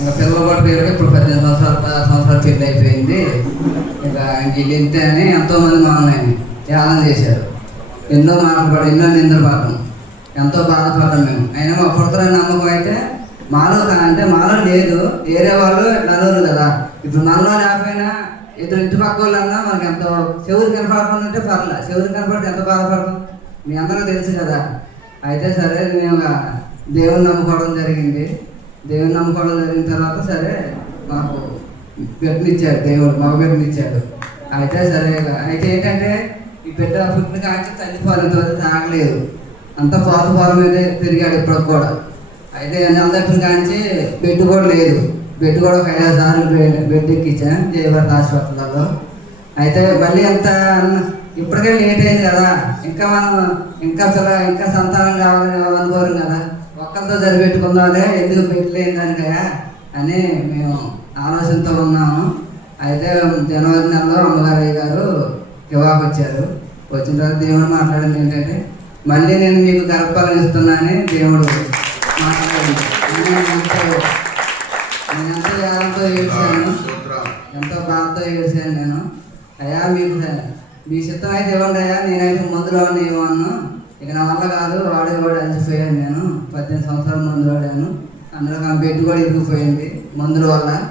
ఇంకా పిల్లలు పేరు ఇప్పుడు పద్దెనిమిది సంవత్సరాలు పదహారు సంవత్సరాలు పెళ్ళి అయిపోయింది. ఇంకా ఇంక ఇంతే అని ఎంతోమంది మా అన్నయ్యని త్యాగం చేశారు. ఎన్నో మాటలు ఎన్నో నిందలు ఎంతో బాధపడ్డాం మేము. అయినా మా పుడతారని నమ్మకం అయితే మాలో అంటే మాలో లేదు. వేరే వాళ్ళు నలుగురు కదా. ఇప్పుడు మనలో లేకపోయినా ఇద్దరు ఇంటి పక్క వాళ్ళన్నా మనకి ఎంతో చెవులు కనపడకుండా ఉంటే పర్లే. చెవులు కనపడితే ఎంత బాధపడతాం? మీ అందరూ తెలుసు కదా. అయితే సరే మేము దేవుని నమ్ముకోవడం జరిగింది. దేవుని నమ్ముకోవడం జరిగిన తర్వాత సరే మాకు బిడ్డనిచ్చాడు దేవుడు మగ బిడ్డనిచ్చాడు అయితే సరే అయితే ఏంటంటే ఈ బిడ్డ పుట్టిన కాంచి తల్లిపోలేదు వరకు తాగలేదు. అంత పాలు పాల మీదే పెరిగాడు ఇప్పుడు కూడా. అయితే అందరిని కాంచి బెడ్ కూడా లేదు. బెడ్ కూడా ఒక ఐదు సార్లు బెడ్ ఎక్కించాను జయభర్త హాస్పిటల్లో అయితే మళ్ళీ అంత ఇప్పటికే లేట్ అయింది కదా. ఇంకా మనం ఇంకా ఇంకా సంతానం కావాలని అనుకోరు కదా. ఒక్కరితో సరిపెట్టుకుందాంలే ఎందుకు పెట్టలేని దానికయా అని మేము ఆలోచనతో ఉన్నాము. అయితే జనవరి నెలలో అమ్మగారయ్య గారు యువాకు వచ్చారు వచ్చిన తర్వాత దేవుడు మాట్లాడింది ఏంటంటే మళ్ళీ నేను మీకు గర్భఫలం ఇస్తున్నానని దేవుడు మాట్లాడింది నేను ఎంతో నేను ఎంతో వేదంతో ఏడ్చాను. ఎంతో బాధతో ఏడ్చాను నేను. అయ్యా మీకు మీ చిత్తం అయితే ఇవ్వండి అయ్యా నేనైతే మందులో ఇవ్వను. ఇక నా వల్ల కాదు వాడే కూడా అలసిపోయాను నేను. పద్దెనిమిది సంవత్సరాలు మందు వాడాను. అందులో నా కూడా ఇరిగిపోయింది మందుల వల్ల.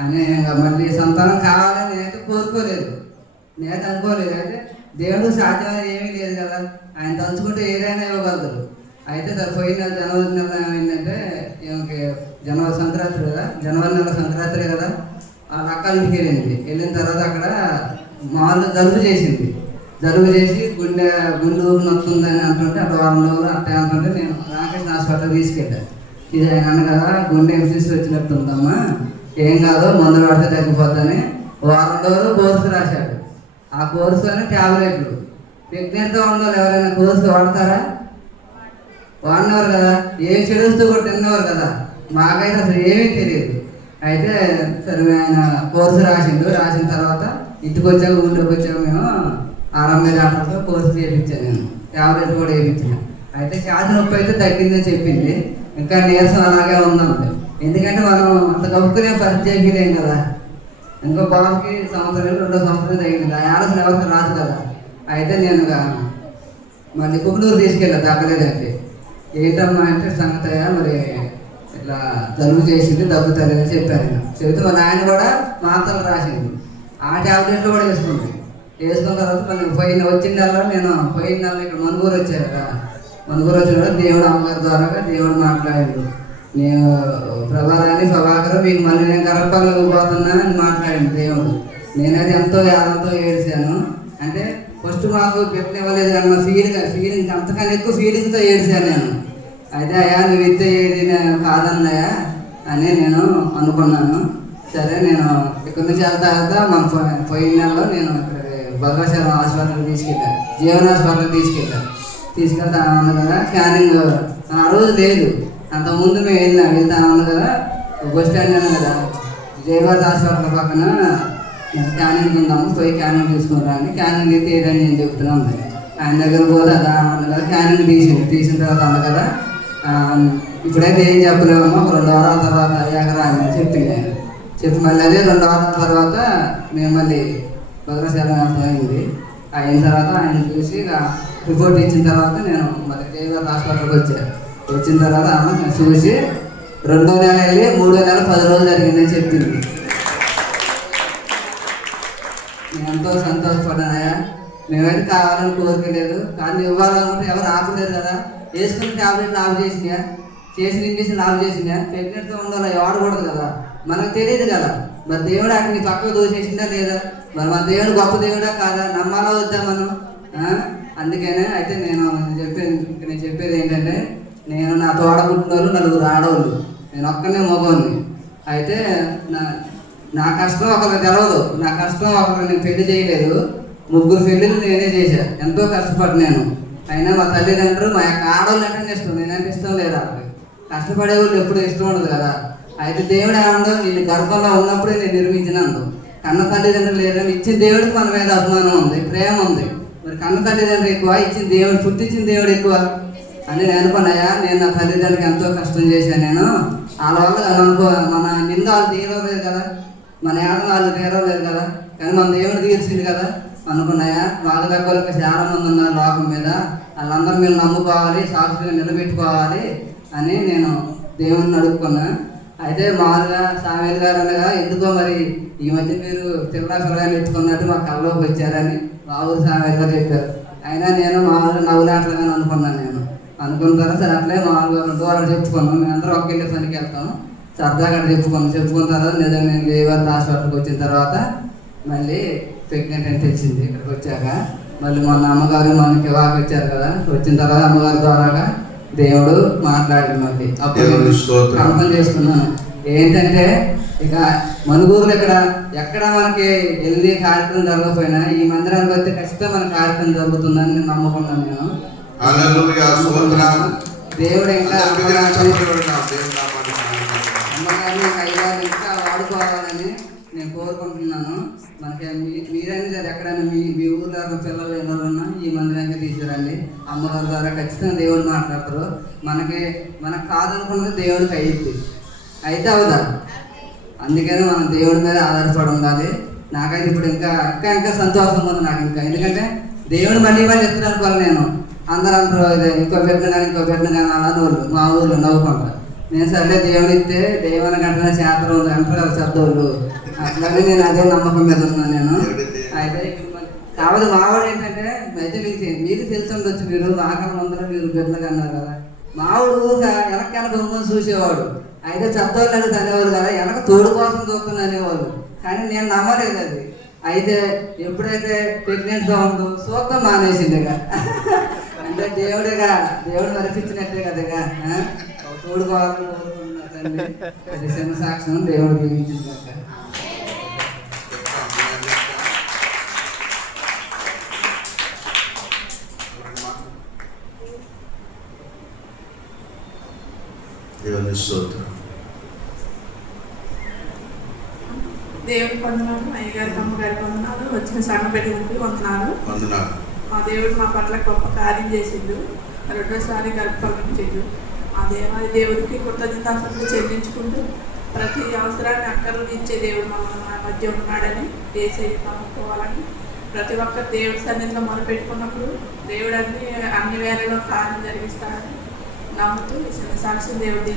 అని మళ్ళీ సంతానం కావాలని నేనైతే కోరుకోలేదు. నేనైతే అనుకోలేదు. అయితే దేవుడు సాధ్యమైనది ఏమీ లేదు కదా. ఆయన తలుచుకుంటే ఏదైనా ఇవ్వగలరు అయితే పోయిన జనవరి నెల ఏమైందంటే ఈమెకి జనవరి సంక్రాంతి కదా. జనవరి నెల సంక్రాంతి కదా. వాళ్ళ అక్క ఇంటికి వెళ్ళింది. వెళ్ళిన తర్వాత అక్కడ మామూలుగా జలుబు చేసింది. జలుబు చేసి గుండె గుండు నొత్తుందని అంటుంటే అక్కడ వారం రోజులు అట్టే అంటుంటే నేను రామకృష్ణ హాస్పిటల్ తీసుకెళ్ళాను ఇది ఆయన అన్న కదా గుండె ఎంసీసీ వచ్చినట్టుందమ్మా ఏం కాదు మందులు పడితే తగ్గిపోద్దని వారం రోజులు కోర్సు రాశాడు. ఆ కోర్సు అని ట్యాబ్లెట్లు ప్రెగ్నెంట్గా ఉండాలి ఎవరైనా కోర్సు వాడతారా? వాడినవారు కదా. ఏం చెడుస్తూ కూడా తిన్నవారు కదా. మాకైతే అసలు ఏమీ తెలియదు. అయితే సరే ఆయన కోర్సు రాసిండు. రాసిన తర్వాత ఇంటికి వచ్చాక ఊళ్ళోకి వచ్చాక మేము. ఆరంభ డాక్టర్తో కోర్సు చేయించాను నేను. యావరేజ్ కూడా వేయించాను అయితే ఛాతి నొప్పి అయితే తగ్గిందని చెప్పింది. ఇంకా నీరసం అలాగే ఉందండి ఎందుకంటే మనం అంత కప్పుకునే పరిచయం చేయలేం కదా. ఇంకో బాబుకి సంవత్సరం రెండో సంవత్సరం తగ్గింది. ఆ ఆలోచన ఎవరికి రాదు కదా. అయితే నేను మళ్ళీ కుకునూరు తీసుకెళ్ళా తగ్గలేదండి ఏంటమ్మా అంటే సంగతి మరి ఇట్లా జలుబు చేసింది దగ్గుతుంది అని చెబితే మా నాయన కూడా మాత్రలు రాసింది ఆ ట్యాబ్లెట్లు కూడా వేసుకుంది. వేసుకున్న తర్వాత మళ్ళీ పోయిన వచ్చిన నెలలో నేను పోయిన నెలలో ఇక్కడ మనుగూరు వచ్చాను కదా. మనుగూరు వచ్చిన కూడా దేవుడు అమ్మగారి ద్వారా దేవుడు మాట్లాడాడు. నేను ప్రభారాన్ని ప్రభాకర్ మీకు మళ్ళీ నేను గర్భపాలు పోతున్నా అని మాట్లాడాను దేవుడు. నేనైతే ఎంతో యాదంతో ఏడ్చాను. అంటే ఫస్ట్ మాకు పెట్టినవ్వలేదు అన్న ఫీలింగ్ ఫీలింగ్ అంతకన్నా ఎక్కువ ఫీలింగ్తో ఏడ్చాను నేను. అయితే అయ్యా నువ్వు ఇస్తే ఏది కాదన్నాయా అని నేను అనుకున్నాను. సరే నేను ఇక్కడ నుంచి వెళ్తా వెళ్తా మా పోయిన నెలలో నేను ఇక్కడ భద్రాచలం హాస్పిటల్ తీసుకెళ్ళాను జీవన హాస్పిటల్ తీసుకెళ్ళాను తీసుకెళ్తా అన్న కదా స్కానింగ్ ఆ రోజు లేదు అంతకుముందు మేము వెళ్ళినా వెళ్తా అన్న కదా బస్ స్టాండ్ అన్న కదా జయభారత్ హాస్పిటల్ పక్కన స్కానింగ్ ఉందాము పోయి స్కానింగ్ తీసుకుని రండి. స్కానింగ్ అయితే ఏదని నేను చెప్తున్నాను ఆయన దగ్గర పోతే అలా అన్న కదా స్కానింగ్ తీసింది. తీసిన తర్వాత అన్న కదా ఇప్పుడైతే ఏం చెప్పలేమమ్మా ఒక రెండు వారాల తర్వాత అయ్యాక రాని చెప్పింది ఆయన. చెప్పి మళ్ళీ అదే రెండు వారాల తర్వాత మేము మళ్ళీ భద్రాచలం అయింది అయిన తర్వాత ఆయన చూసి ఇక రిపోర్ట్ ఇచ్చిన తర్వాత నేను మళ్ళీ కేవీఆర్ హాస్పిటల్కి వచ్చాను వచ్చిన తర్వాత ఆమె చూసి రెండో నెల వెళ్ళి మూడో నెల పది రోజులు జరిగిందని చెప్పింది. నేను ఎంతో సంతోషపడ్డానయ్యా. మేమైతే కావాలని కోరుకోలేదు కానీ ఇవ్వాలనుకుంటే ఎవరు ఆపలేరు కదా. వేసుకున్న టాబ్లెట్లు ఆఫ్ చేసినా చేసిన ఇంజక్షన్ ఆఫ్ చేసినా ప్రెగ్నెంట్తో ఉండాలి? వాడకూడదు కదా. మనకు తెలియదు కదా. మరి దేవుడు అక్కడ నీ పక్కకు దోసేసిందా లేదా? మరి మన దేవుడు గొప్ప దేవుడా కాదా? నమ్మాలా వద్దా మనం అందుకనే అయితే నేను చెప్పేది నేను చెప్పేది ఏంటంటే నేను నా తోడ పుట్టినోళ్ళు నలుగురు ఆడవాళ్ళు నేను ఒక్కనే మగవాడిని అయితే నా నా కష్టం ఒకరికి తెలవదు. నా కష్టం ఒకరికి నేను పెళ్ళి చేయలేదు. ముగ్గురు పెళ్ళిళ్ళు నేనే చేశాను ఎంతో కష్టపడి నేను. అయినా మా తల్లిదండ్రులు మా యొక్క ఆడవాళ్ళు అంటే ఇష్టం నేనంటే ఇష్టం లేదు వాళ్ళకి. కష్టపడే వాళ్ళు ఎప్పుడు ఇష్టం ఉండదు కదా. అయితే దేవుడు ఏమన్నా నేను గర్భంలో ఉన్నప్పుడే నేను నిర్మించినాను కన్న తల్లిదండ్రులు లేదని ఇచ్చిన దేవుడికి మన మీద అభిమానం ఉంది ప్రేమ ఉంది. మరి కన్న తల్లిదండ్రులు ఎక్కువ ఇచ్చిన దేవుడు పుట్టించిన దేవుడు ఎక్కువ అని నేను అనుకున్నాయా నేను నా తల్లిదండ్రులకు ఎంతో కష్టం చేశాను నేను. వాళ్ళ వల్ల మనకు మన నింద వాళ్ళు తీరలేదు కదా మన యాదన వాళ్ళు తీరలేదు కదా కానీ మన దేవుడు తీర్చింది కదా అనుకున్నాయా వాళ్ళ దగ్గర చాలా మంది ఉన్నారు లోకం మీద. వాళ్ళందరూ మీరు నమ్ముకోవాలి సాక్షిగా నిలబెట్టుకోవాలి అని నేను దేవుడిని అడుక్కున్నా అయితే మామూలుగా సామేల్ గారు అనగా ఎందుకో మరి ఈ మధ్య మీరు తిరుమల పిల్లగా ఎత్తుకున్నట్టు మా కళ్ళలోకి వచ్చారని బాబు ఊరు సామేల్ గారు చెప్పారు. అయినా నేను మామూలుగా నవ్వులాటలుగానే అనుకున్నాను నేను. అనుకున్న తర్వాత సరే అట్లే మామూలుగా దూరం చెప్పుకున్నాం. మేమందరం ఒక వెళ్ళి పనికి వెళ్తాం. సరదాగా అక్కడ చెప్పుకున్నాం. చెప్పుకున్న తర్వాత నిజంగా నేను లేవర్ హాస్పిటల్కి వచ్చిన తర్వాత మళ్ళీ ప్రెగ్నెంట్ అని తెలిసింది ఇక్కడికి వచ్చాక. మళ్ళీ మొన్న అమ్మగారు మనకి వాకి వచ్చారు కదా. వచ్చిన తర్వాత అమ్మగారి ద్వారాగా దేవుడు మాట్లాడింది మళ్ళీ అప్పుడు. అర్థం చేసుకున్నాను ఏంటంటే ఇక మనుగూరులో ఇక్కడ ఎక్కడ మనకి వెళ్ళి కార్యక్రమం జరగకపోయినా ఈ మందిరానికి వస్తే ఖచ్చితంగా మన కార్యక్రమం జరుగుతుందని నేను నమ్ముకున్నాను నేను. దేవుడు ఇంకా నేను కోరుకుంటున్నాను. మనకి మీరైనా సరే ఎక్కడైనా మీ మీ ఊర్లో పిల్లలు ఎవరున్నా ఈ మందిరానికి తీసుకురండి. అమ్మవారి ద్వారా ఖచ్చితంగా దేవుడు మాట్లాడతారు. మనకి మనకు కాదనుకున్నది దేవుడికి అయ్యింది అయితే అవుదా అందుకని మనం దేవుడి మీద ఆధారపడి ఉండాలి. నాకైతే ఇప్పుడు ఇంకా ఇంకా ఇంకా సంతోషంగా ఉంది నాకు ఇంకా. ఎందుకంటే దేవుడు మళ్ళీ మళ్ళీ ఇస్తున్నాను అనుకోవాలి నేను. అందరూ అంటారు ఇంకో పెట్టిన కానీ ఇంకో పెట్టిన కానీ అలా నవ్వులు మా ఊళ్ళో నవ్వుకుంటా నేను సర్లే దేవుడు ఇస్తే దేవుని గంటనే శాతం అంటారు శబ్దవులు అట్లానే నేను అదే నమ్మకం మీద ఉన్నాను నేను. అయితే కాకపోతే మావాడు ఏంటంటే అయితే మీకు మీకు తెలిసి ఉండొచ్చు మీరు మాకన్నా ముందర మీరు బిడ్డలుగా అన్నారు కదా. మావాడు వెనక వెనక బొమ్మను చూసేవాడు. అయితే చెత్తోళ్ళు అనేది అనేవాళ్ళు కదా వెనక తోడు కోసం చూస్తుంది అనేవాళ్ళు. కానీ నేను నమ్మలేదు అది. అయితే ఎప్పుడైతే ప్రెగ్నెంట్గా ఉందో సూత్రం మానేసింది ఇక అంటే దేవుడిగా దేవుడు మరిపించినట్టే కదా తోడు కోసం చిన్న సాక్ష్యం దేవుడు దీవించింది స్తోత్రం. దేవుడి వందనాలు అయ్యగారి అమ్మగారి వందనాలు వచ్చిన సంఘ బిడ్డలకి వందనాలు. వందనాలు. మా దేవుడు మా పట్ల గొప్ప కార్యం చేసిండు. రెండోసారి గర్భఫలించిండు ఆ దేవాది దేవుడికి కృతజ్ఞతాసలు చెల్లించుకుంటూ ప్రతి అవసరాన్ని అక్కర్లు ఇచ్చే దేవుడు మన మన మధ్య ఉన్నాడని ఏసై నమ్ముకోవాలని ప్రతి ఒక్క దేవుడి సన్నిధిలో మొదలుపెట్టుకున్నప్పుడు దేవుడు అన్ని అన్ని వేళలో కార్యం జరిగిస్తాడని నమ్ముతూ సాక్ష్యం దేవుడు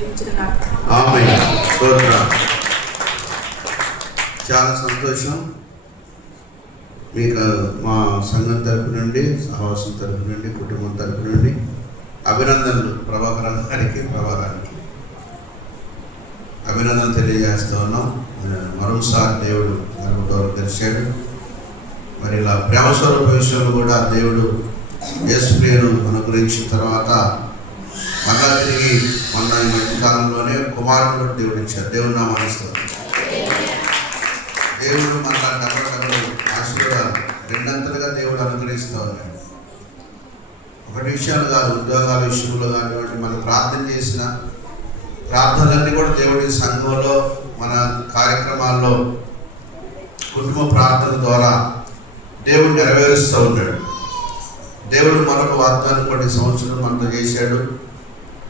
చాలా సంతోషం. మీకు మా సంఘం తరపు నుండి సహవాసం తరపు నుండి కుటుంబం తరపు నుండి అభినందనలు ప్రభాకర్ గారికి ప్రభాకరానికి. అభినందనలు తెలియజేస్తూ ఉన్నాం. మరోసారి దేవుడు మనకు దూరం తెరిచాడు మరి ఇలా ప్రేమస్వరూప విషయంలో కూడా దేవుడు యేసుప్రియను అనుగ్రహించిన తర్వాత మళ్ళా తిరిగి మొన్న ఈ మధ్య కాలంలోనే కుమారుడు కూడా దేవుడు ఇచ్చారు దేవుడు నామానిస్తారు దేవుడు మళ్ళా డబల్ డబల్ ఆశీర్వాదాలు రెండంతలుగా దేవుడు అనుగ్రహిస్తూ ఉన్నాడు. ఒకటి విషయాలు కాదు ఉద్యోగాల విషయంలో కానివ్వండి మనం ప్రార్థన చేసిన ప్రార్థనలన్నీ కూడా దేవుడి సంఘంలో మన కార్యక్రమాల్లో కుటుంబ ప్రార్థన ద్వారా దేవుడు నెరవేరుస్తూ ఉంటాడు దేవుడు మరొక వాగ్దానం కొన్ని సంవత్సరం మనతో చేశాడు.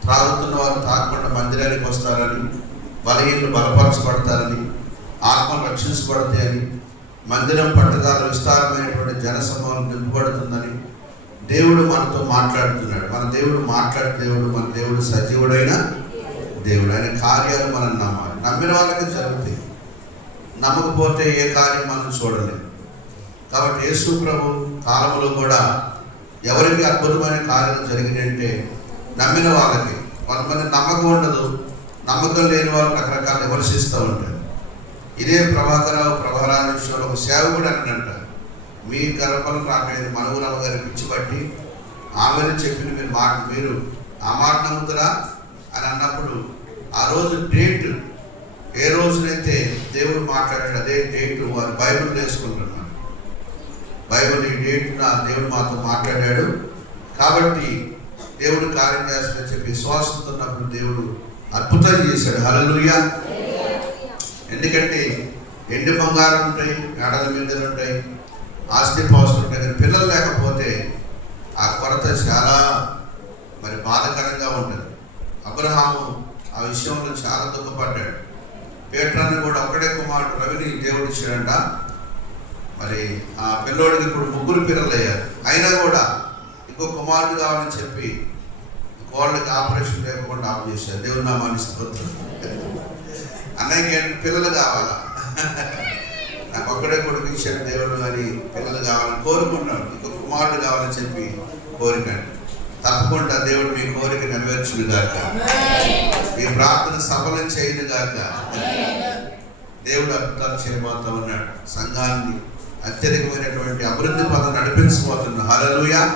త్రాగుతున్న వారు తాగకుండా మందిరానికి వస్తారని బలహీనలు బలపరచబడతారని ఆత్మలు రక్షించబడతాయని మందిరం పట్టదారు విస్తారమైనటువంటి జనసమూహం నింపబడుతుందని దేవుడు మనతో మాట్లాడుతున్నాడు. మన దేవుడు మాట్లాడే దేవుడు మన దేవుడు సజీవుడైన దేవుడు. ఆయన కార్యాలు మనం నమ్మాలి. నమ్మిన వాళ్ళకి జరుగుతాయి. నమ్మకపోతే ఏ కార్యం మనం చూడలేము కాబట్టి యేసు ప్రభు కాలంలో కూడా ఎవరికి అద్భుతమైన కార్యాలు జరిగినాయంటే నమ్మిన వాళ్ళకి కొంతమంది నమ్మకం ఉండదు. నమ్మకం లేని వాళ్ళు రకరకాల విమర్శిస్తూ ఉంటారు. ఇదే ప్రభాకరావు ప్రభారాల విషయంలో ఒక సేవకుడు అన్నట్ట మీ గర్భం రాకపోయింది మనుగురమ్మ గారి పిచ్చిపట్టి ఆమెను చెప్పిన మీరు మాట మీరు ఆ మాట నమ్ముతురా అని అన్నప్పుడు ఆ రోజు డేట్ ఏ రోజునైతే దేవుడు మాట్లాడాడు అదే డేట్ వారు బైబిల్ వేసుకుంటున్నారు బైబిల్ ఈ డేట్ నా దేవుడు మాతో మాట్లాడాడు. కాబట్టి దేవుడు కార్యం చేస్తాడని చెప్పి విశ్వాసంతో ఉన్నప్పుడు దేవుడు అద్భుతం చేశాడు. హలలుయ ఎందుకంటే ఎండు బంగారం ఉంటాయి మేడల మీద ఉంటాయి ఆస్తి పాస్తులు ఉంటాయి కానీ పిల్లలు లేకపోతే ఆ కొరత చాలా మరి బాధకరంగా ఉంటుంది. అబ్రహాము ఆ విషయంలో చాలా దుఃఖపడ్డాడు. పేట్రాన్ని కూడా ఒక్కడే కుమారుడు రవిని దేవుడు ఇచ్చాడంట. మరి ఆ పిల్లోడికి ఇప్పుడు ముగ్గురు పిల్లలు అయ్యారు అయినా కూడా ఇంకో కుమారుడు కావాలని చెప్పి కోళ్ళకి ఆపరేషన్ లేకుండా ఆఫ్ చేశారు. దేవుడు నా స్తోత్రం. అన్నయ్యకి పిల్లలు కావాలా? నాకు ఒక్కడే కొడుకు ఇచ్చాడు దేవుడు అని పిల్లలు కావాలని కోరుకున్నాడు ఇంకో కుమారుడు కావాలని చెప్పి కోరికాడు. తప్పకుండా దేవుడు మీ కోరిక నెరవేర్చును గాక. మీ ప్రార్థన సఫలం చేయను గాక. దేవుడు అద్భుతాలు చేయబోతా ఉన్నాడు. సంఘాన్ని అత్యధికమైనటువంటి అభివృద్ధి పదం నడిపించబోతున్నాడు. హరలుయా